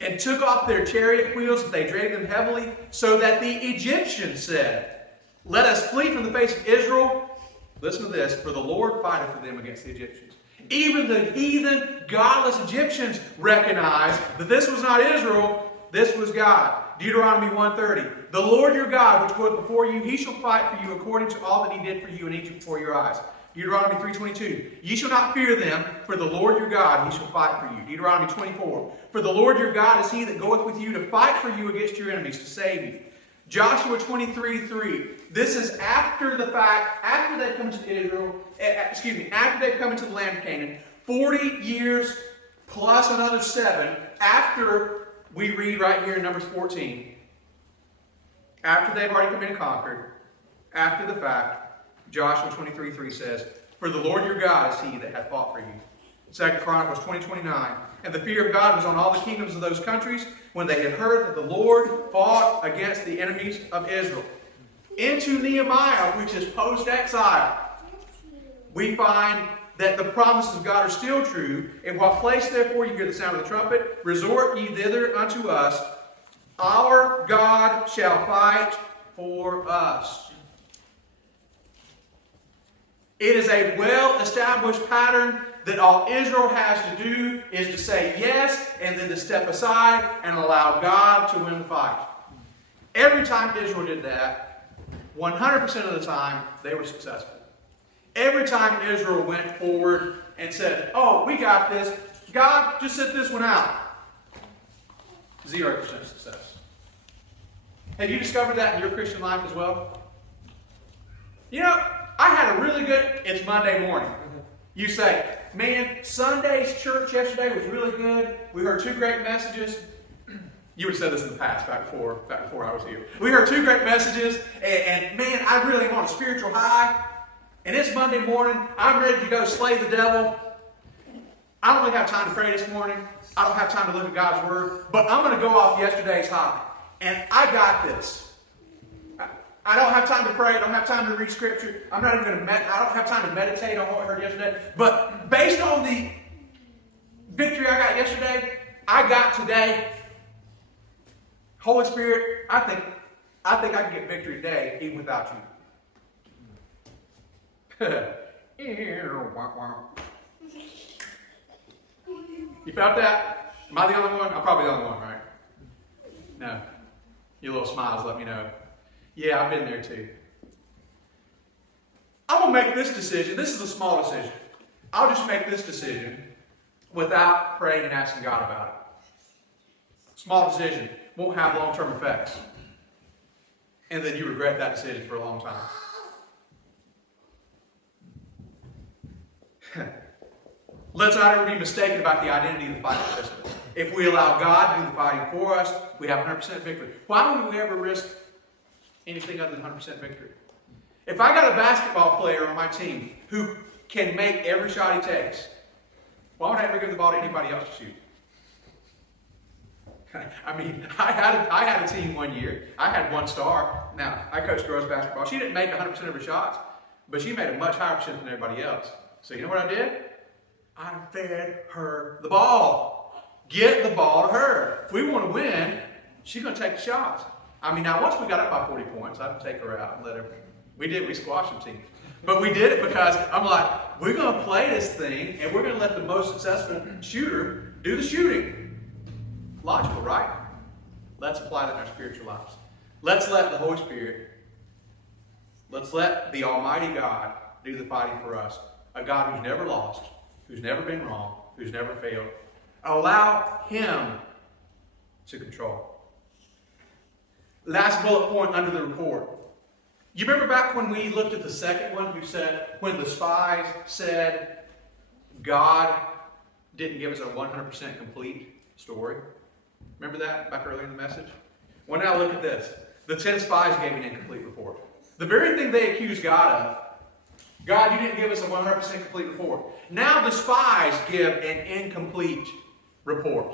and took off their chariot wheels, that they dragged them heavily, so that the Egyptians said, let us flee from the face of Israel. Listen to this, for the Lord fighteth for them against the Egyptians. Even the heathen, godless Egyptians recognized that this was not Israel, this was God. Deuteronomy 1:30. The Lord your God, which goeth before you, he shall fight for you according to all that he did for you in Egypt before your eyes. Deuteronomy 3:22. Ye shall not fear them, for the Lord your God, he shall fight for you. Deuteronomy 24. For the Lord your God is he that goeth with you to fight for you against your enemies, to save you. Joshua 23:3. This is after the fact, after they've come into Israel, after they've come into the land of Canaan, 40 years plus another 7, after we read right here in Numbers 14, after they've already come in and conquered, after the fact, Joshua 23:3 says, for the Lord your God is he that hath fought for you. 2 Chronicles 20:29. And the fear of God was on all the kingdoms of those countries when they had heard that the Lord fought against the enemies of Israel. Into Nehemiah, which is post-exile, we find that the promises of God are still true. In what place, therefore, you hear the sound of the trumpet, resort ye thither unto us. Our God shall fight for us. It is a well-established pattern that all Israel has to do is to say yes and then to step aside and allow God to win the fight. Every time Israel did that, 100% of the time, they were successful. Every time Israel went forward and said, oh, we got this, God, just sit this one out. 0% success. Have you discovered that in your Christian life as well? You know, I had a really good, it's Monday morning. You say, man, Sunday's church yesterday was really good. We heard 2 great messages. You would have said this in the past, back before I was here. We heard 2 great messages, and man, I really want a spiritual high. And it's Monday morning. I'm ready to go slay the devil. I don't really have time to pray this morning. I don't have time to look at God's Word. But I'm going to go off yesterday's high. And I got this. I don't have time to pray. I don't have time to read Scripture. I'm not even going to I don't have time to meditate on what I heard yesterday. But based on the victory I got yesterday, I got today. Holy Spirit, I think I can get victory today even without you. You felt that? Am I the only one? I'm probably the only one, right? No. Your little smiles let me know. Yeah, I've been there too. I'm going to make this decision. This is a small decision. I'll just make this decision without praying and asking God about it. Small decision. Won't have long-term effects. And then you regret that decision for a long time. Let's not ever be mistaken about the identity of the fighting participants. If we allow God to do the fighting for us, we have 100% victory. Why would we ever risk anything other than 100% victory? If I got a basketball player on my team who can make every shot he takes, why would I ever give the ball to anybody else to shoot? I mean, I had a team one year. I had one star. Now, I coached girls basketball. She didn't make 100% of her shots, but she made a much higher percent than everybody else. So you know what I did? I fed her the ball. Get the ball to her. If we want to win, she's going to take the shots. I mean, now once we got up by 40 points, I'd take her out and let her. We squashed some teams. But we did it because I'm like, we're going to play this thing and we're going to let the most successful shooter do the shooting. Logical, right? Let's apply that in our spiritual lives. Let's let the Holy Spirit, let's let the Almighty God do the fighting for us. A God who's never lost, who's never been wrong, who's never failed. Allow Him to control. Last bullet point under the report. You remember back when we looked at the second one who said, when the spies said God didn't give us a 100% complete story? Remember that back earlier in the message? Well, now look at this. The 10 spies gave an incomplete report. The very thing they accused God of, God, you didn't give us a 100% complete report. Now the spies give an incomplete report.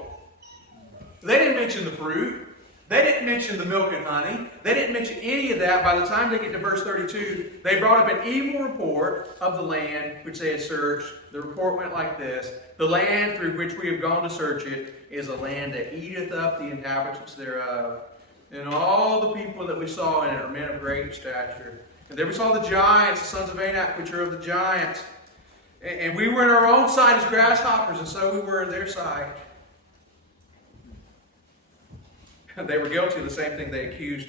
They didn't mention the fruit. They didn't mention the milk and honey. They didn't mention any of that. By the time they get to verse 32, they brought up an evil report of the land which they had searched. The report went like this: the land through which we have gone to search it is a land that eateth up the inhabitants thereof. And all the people that we saw in it are men of great stature. And there we saw the giants, the sons of Anak, which are of the giants. And we were in our own sight as grasshoppers, and so we were in their sight. They were guilty of the same thing they accused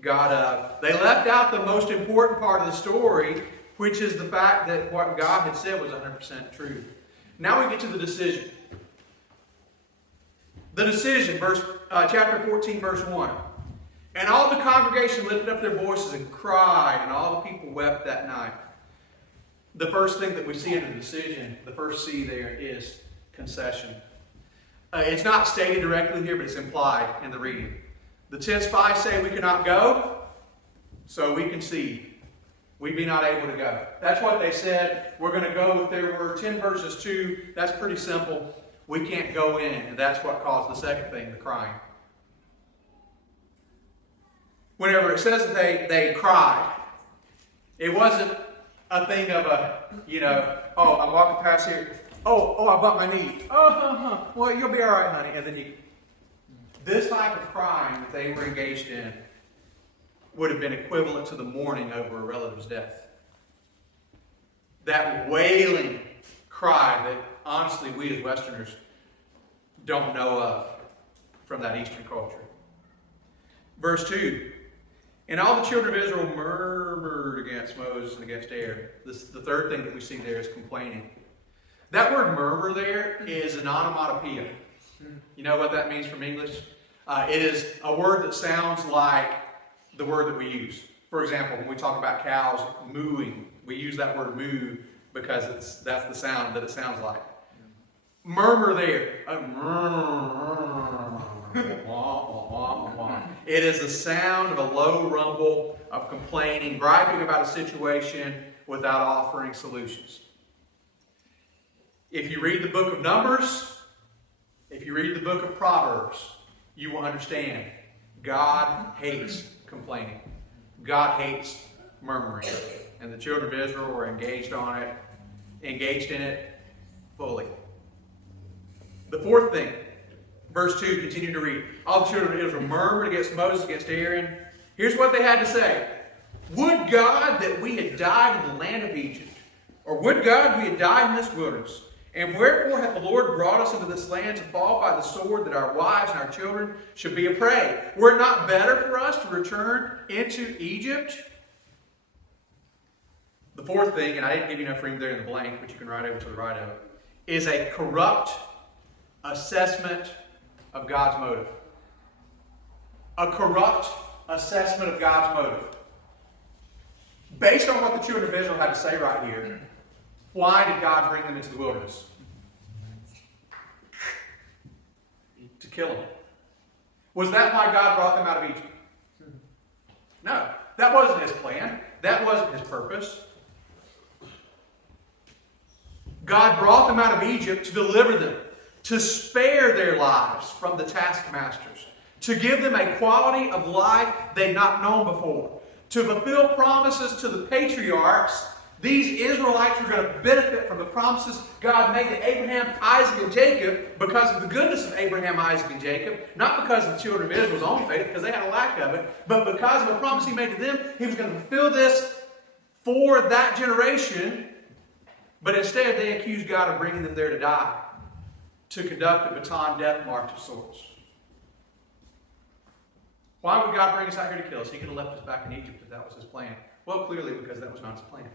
God of. They left out the most important part of the story, which is the fact that what God had said was 100% true. Now we get to the decision. The decision, chapter 14, verse 1. And all the congregation lifted up their voices and cried, and all the people wept that night. The first thing that we see in the decision, the first C there, is concession. It's not stated directly here, but it's implied in the reading. The 10 spies say we cannot go, so we concede. We be not able to go. That's what they said. We're going to go with their word. 10 verses 2, that's pretty simple. We can't go in, and that's what caused the second thing, the crying. Whenever it says that they cried, it wasn't a thing of oh, I'm walking past here. Oh, I bumped my knee. Well, you'll be all right, honey. And then this type of crime that they were engaged in would have been equivalent to the mourning over a relative's death. That wailing cry that, honestly, we as Westerners don't know of from that Eastern culture. Verse 2. And all the children of Israel murmured against Moses and against Aaron. The third thing that we see there is complaining. That word murmur there is an onomatopoeia. You know what that means from English? It is a word that sounds like the word that we use. For example, when we talk about cows mooing, we use that word moo because that's the sound that it sounds like. Murmur there. It is the sound of a low rumble of complaining, griping about a situation without offering solutions. If you read the book of Numbers, if you read the book of Proverbs, you will understand God hates complaining. God hates murmuring. And the children of Israel were engaged in it fully. The fourth thing, verse 2, continue to read. All the children of Israel murmured against Moses, against Aaron. Here's what they had to say. Would God that we had died in the land of Egypt, or would God we had died in this wilderness? And wherefore hath the Lord brought us into this land to fall by the sword, that our wives and our children should be a prey? Were it not better for us to return into Egypt? The fourth thing, and I didn't give you enough room there in the blank, but you can write over to the right of it, is a corrupt assessment of God's motive. A corrupt assessment of God's motive. Based on what the children of Israel had to say right here, why did God bring them into the wilderness? To kill them. Was that why God brought them out of Egypt? No. That wasn't His plan. That wasn't His purpose. God brought them out of Egypt to deliver them, to spare their lives from the taskmasters, to give them a quality of life they'd not known before, to fulfill promises to the patriarchs. These Israelites were going to benefit from the promises God made to Abraham, Isaac, and Jacob because of the goodness of Abraham, Isaac, and Jacob. Not because of the children of Israel's own faith, because they had a lack of it, but because of a promise He made to them. He was going to fulfill this for that generation. But instead, they accused God of bringing them there to die, to conduct a baton death march of sorts. Why would God bring us out here to kill us? He could have left us back in Egypt if that was His plan. Well, clearly because that was not His plan.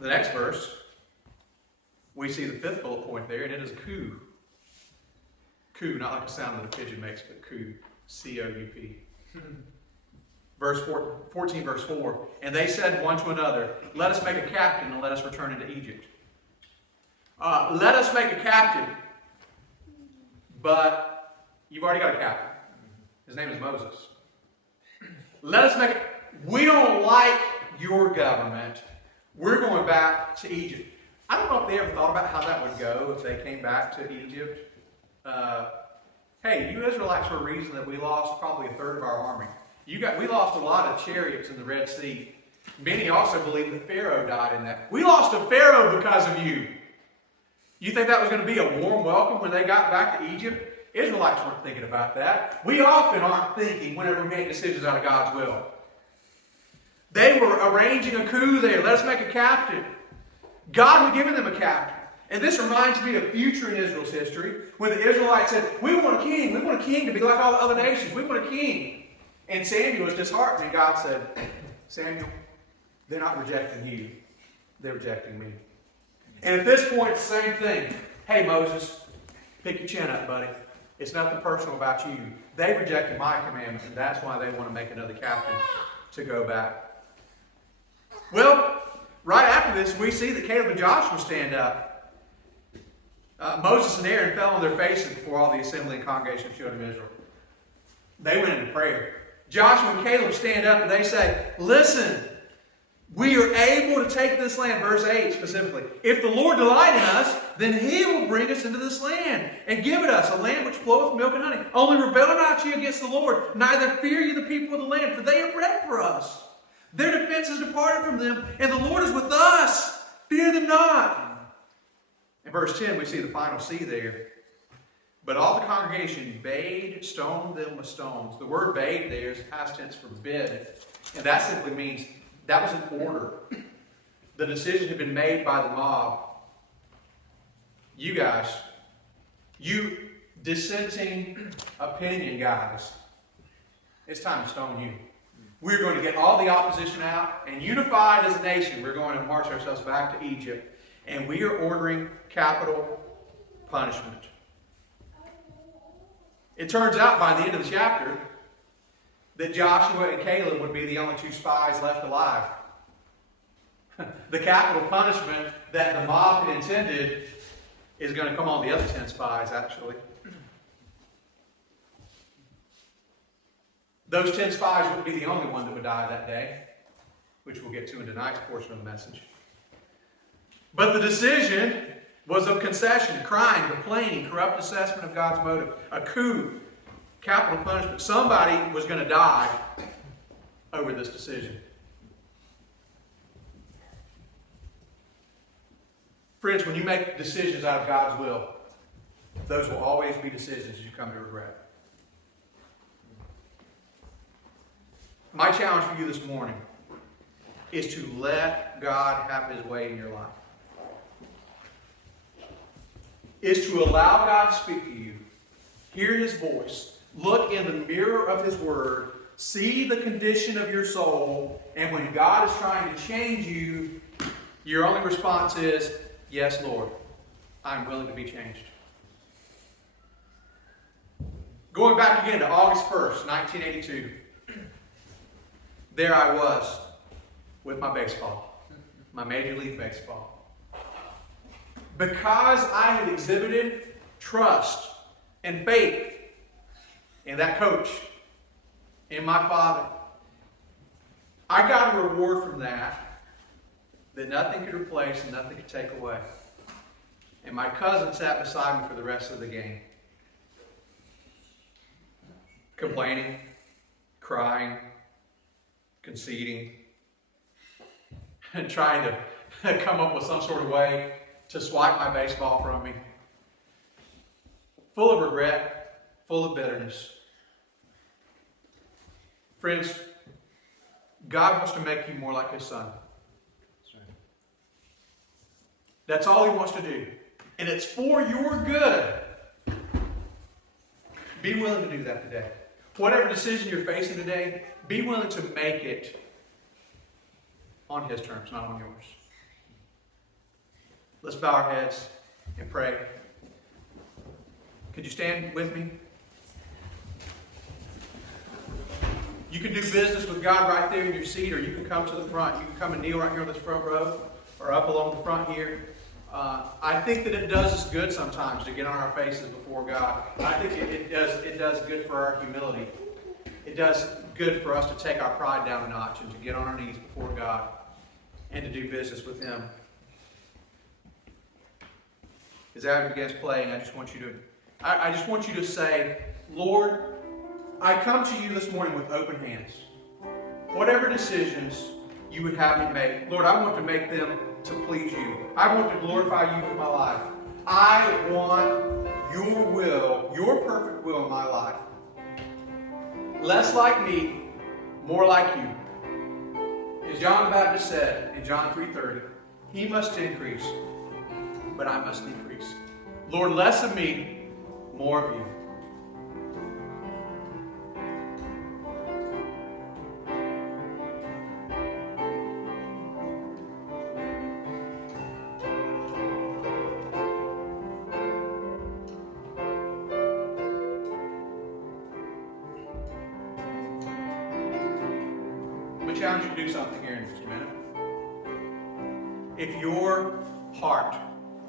The next verse, we see the fifth bullet point there, and it is a coup. Coup, not like the sound that a pigeon makes, but coup. C-O-U-P. Verse 14, verse 4. And they said one to another, let us make a captain and let us return into Egypt. Let us make a captain, but you've already got a captain. His name is Moses. Let us make it. We don't like your government. We're going back to Egypt. I don't know if they ever thought about how that would go if they came back to Egypt. Hey, you Israelites were a reason that we lost probably a third of our army. We lost a lot of chariots in the Red Sea. Many also believe that Pharaoh died in that. We lost a Pharaoh because of you. You think that was going to be a warm welcome when they got back to Egypt? Israelites weren't thinking about that. We often aren't thinking whenever we make decisions out of God's will. They were arranging a coup there. Let's make a captain. God had given them a captain. And this reminds me of future in Israel's history, when the Israelites said, we want a king. We want a king to be like all the other nations. We want a king. And Samuel was disheartened, and God said, Samuel, they're not rejecting you. They're rejecting me. And at this point, it's the same thing. Hey, Moses, pick your chin up, buddy. It's nothing personal about you. They rejected my commandments, and that's why they want to make another captain to go back. Well, right after this, we see that Caleb and Joshua stand up. Moses and Aaron fell on their faces before all the assembly and congregation of children of Israel. They went into prayer. Joshua and Caleb stand up and they say, listen, we are able to take this land, verse 8 specifically. If the Lord delight in us, then He will bring us into this land and give it us, a land which floweth milk and honey. Only rebel not ye against the Lord, neither fear ye the people of the land, for they are bread for us. Their defense is departed from them, and the Lord is with us. Fear them not. In verse 10, we see the final C there. But all the congregation bade, stoned them with stones. The word bade there is past tense for bid. And that simply means that was an order. The decision had been made by the mob. You guys, you dissenting opinion guys, it's time to stone you. We're going to get all the opposition out, and unified as a nation, we're going to march ourselves back to Egypt. And we are ordering capital punishment. It turns out by the end of the chapter that Joshua and Caleb would be the only two spies left alive. The capital punishment that the mob had intended is going to come on the other 10 spies, actually. Those 10 spies wouldn't be the only one that would die that day, which we'll get to in tonight's portion of the message. But the decision was of concession, crying, complaining, corrupt assessment of God's motive, a coup, capital punishment. Somebody was going to die over this decision. Friends, when you make decisions out of God's will, those will always be decisions you come to regret. My challenge for you this morning is to let God have His way in your life. Is to allow God to speak to you, hear His voice, look in the mirror of His Word, see the condition of your soul, and when God is trying to change you, your only response is, yes, Lord, I'm willing to be changed. Going back again to August 1st, 1982, there I was with my baseball, my Major League Baseball. Because I had exhibited trust and faith in that coach, in my father, I got a reward from that nothing could replace and nothing could take away. And my cousin sat beside me for the rest of the game. Complaining, crying, conceding, and trying to come up with some sort of way to swipe my baseball from me. Full of regret, full of bitterness. Friends, God wants to make you more like His Son. That's all He wants to do. And it's for your good. Be willing to do that today. Whatever decision you're facing today, be willing to make it on His terms, not on yours. Let's bow our heads and pray. Could you stand with me? You can do business with God right there in your seat, or you can come to the front. You can come and kneel right here on this front row, or up along the front here. I think that it does us good sometimes to get on our faces before God. I think it does good for our humility. It does good for us to take our pride down a notch and to get on our knees before God and to do business with Him. As Aaron begins playing, I just want you to say, Lord, I come to you this morning with open hands. Whatever decisions you would have me make, Lord, I want to make them to please you. I want to glorify you in my life. I want your will, your perfect will in my life. Less like me, more like you. As John the Baptist said in John 3:30, he must increase, but I must decrease. Lord, less of me, more of you. I'm going to challenge you to do something here in just a minute. If your heart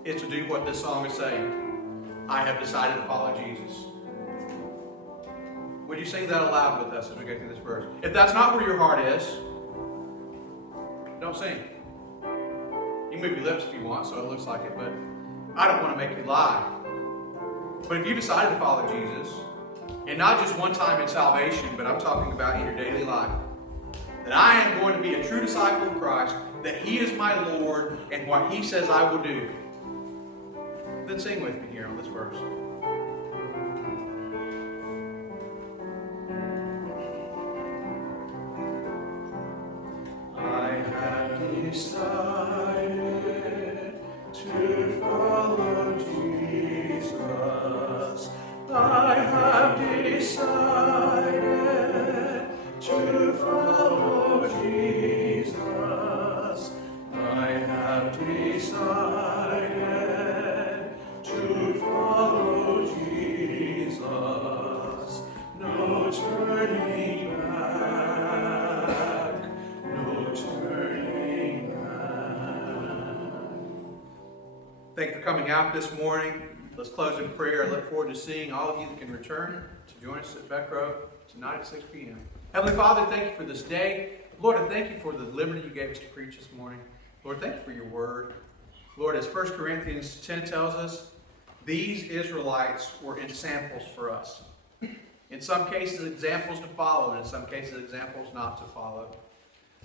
is to do what this song is saying, I have decided to follow Jesus. Would you sing that aloud with us as we go through this verse? If that's not where your heart is, don't sing. You can move your lips if you want so it looks like it, but I don't want to make you lie. But if you decided to follow Jesus, and not just one time in salvation, but I'm talking about in your daily life, that I am going to be a true disciple of Christ, that He is my Lord, and what He says I will do, then sing with me here on this verse. I have decided to follow Jesus. I have decided to follow Jesus. I have decided to follow Jesus. No turning back. No turning back. Thank you for coming out this morning. Let's close in prayer. I look forward to seeing all of you that can return to join us at Beck Road tonight at 6 p.m. Heavenly Father, thank you for this day. Lord, I thank you for the liberty you gave us to preach this morning. Lord, thank you for your word. Lord, as 1 Corinthians 10 tells us, these Israelites were examples for us. In some cases, examples to follow, and in some cases, examples not to follow.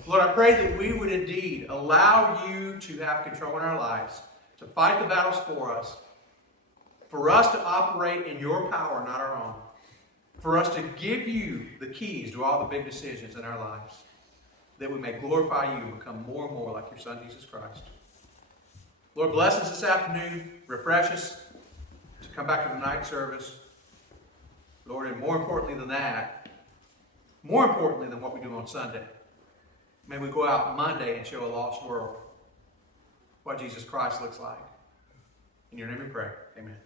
Lord, I pray that we would indeed allow you to have control in our lives, to fight the battles for us to operate in your power, not our own, for us to give you the keys to all the big decisions in our lives, that we may glorify you and become more and more like your Son, Jesus Christ. Lord, bless us this afternoon, refresh us to come back to the night service. Lord, and more importantly than that, more importantly than what we do on Sunday, may we go out Monday and show a lost world what Jesus Christ looks like. In your name we pray. Amen.